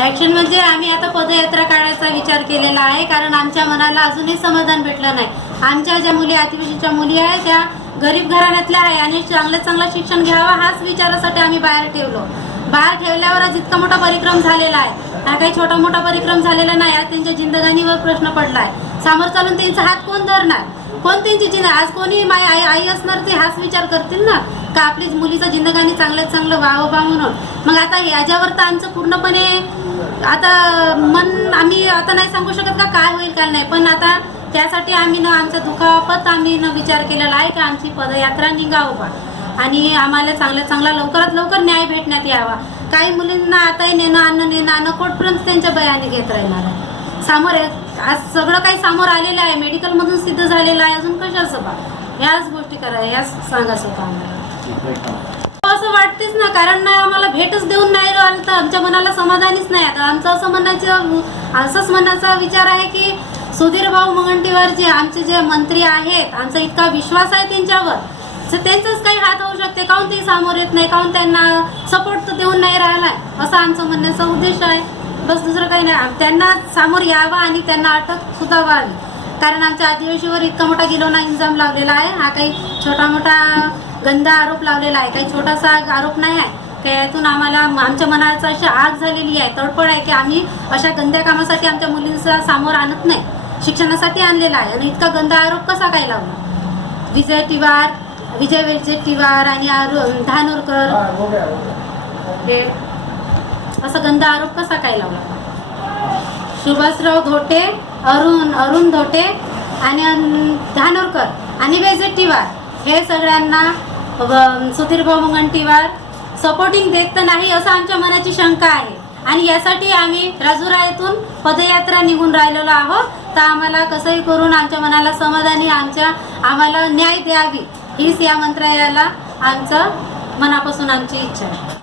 Action म्हणजे आम्ही आता पदयात्रा काढायचा विचार केलेला आहे, कारण आमच्या मनाला अजूनही समाधान भेटलं नाही। आमच्या ज्या मुली आदिवासीच्या मुली आहेत त्या गरीब घराण्यातल्या आहे आणि चांगलं शिक्षण घ्यावं हाच विचारासाठी आम्ही बाहेर ठेवलो। बाहेर ठेवल्यावरच इतका मोठा परिक्रम झालेला आहे। हा काही छोटा मोठा परिक्रम झालेला नाही, आज त्यांच्या जिंदगानीवर प्रश्न पडला आहे। समोर चालून त्यांचा हात कोण धरणार, कोण त्यांची जिंदगी, आज कोणी आई असणार ते हाच विचार करतील ना का आपली मुलीचं जिंदगानी चांगलं व्हावं बा म्हणून। मग आता याच्यावर तर आमचं पूर्णपणे आता आम्ही आता नाही सांगू शकत का काय होईल काय नाही, पण आता त्यासाठी आम्ही आमच्या दुखापत आम्ही विचार केलेला आहे की आमची पदयात्रा निघावं बा आणि आम्हाला चांगला लवकरात लवकर न्याय भेटण्यात यावा। काही मुलींना आताही नेणं कोर्टपर्यंत त्यांच्या बयाने घेत राहणार आहे। समोर आज सगळं काही समोर आलेलं आहे, मेडिकल मधून सिद्ध झालेलं आहे, अजून कशाचं बा याच गोष्टी करा याच सांगायचं होतं आम्हाला। असं वाटतेच ना, कारण नाही आम्हाला भेटच देऊन नाही राहिलं तर आमच्या मनाला समाधानीच नाही। आता आमचं असंच म्हणण्याचा विचार आहे की सुधीर भाऊ मुनगंटीवार जे आमचे जे मंत्री आहेत, आमचा इतका विश्वास आहे त्यांच्यावर, त्यांचाच काही हात होऊ शकते, काहून ते समोर येत नाही, काहून त्यांना सपोर्ट तर देऊन नाही राहिलाय, असा आमचा म्हणण्याचा उद्देश आहे। बस दुसरं काही नाही, त्यांना समोर यावं आणि त्यांना अटक सुद्धा व्हावी, कारण आमच्या आदिवासीवर इतका मोठा गिलोना इल्जाम लावलेला आहे। हा काही छोटा मोठा गंदा आरोप लावलेला आहे, काही छोटासा आरोप नाही आहे। त्यातून आम्हाला आमच्या मनाचा अशी आग झालेली आहे, तडफड आहे की आम्ही अशा गंद्या कामासाठी आमच्या मुलींचा समोर आणत नाही, शिक्षणासाठी आणलेला आहे। आणि इतका गंदा आरोप कसा काय लावला विजय टिवार आणि धानोरकर, हे असा गंदा आरोप कसा काय लावला? सुभाषराव धोटे, अरुण धोटे आणि धानोरकर आणि विजय टिवार हे सगळ्यांना सुधीरभाऊ मुनगंटीवार सपोर्टिंग देत नाही असं आमच्या मनाची शंका आहे। आणि यासाठी आम्ही राजुरा येथून पदयात्रा निघून राहिलेलो आहोत। तर आम्हाला कसंही करून आमच्या मनाला समाधानी आम्हाला न्याय द्यावी हीच या मंत्रालयाला आमचं मनापासून आमची इच्छा आहे।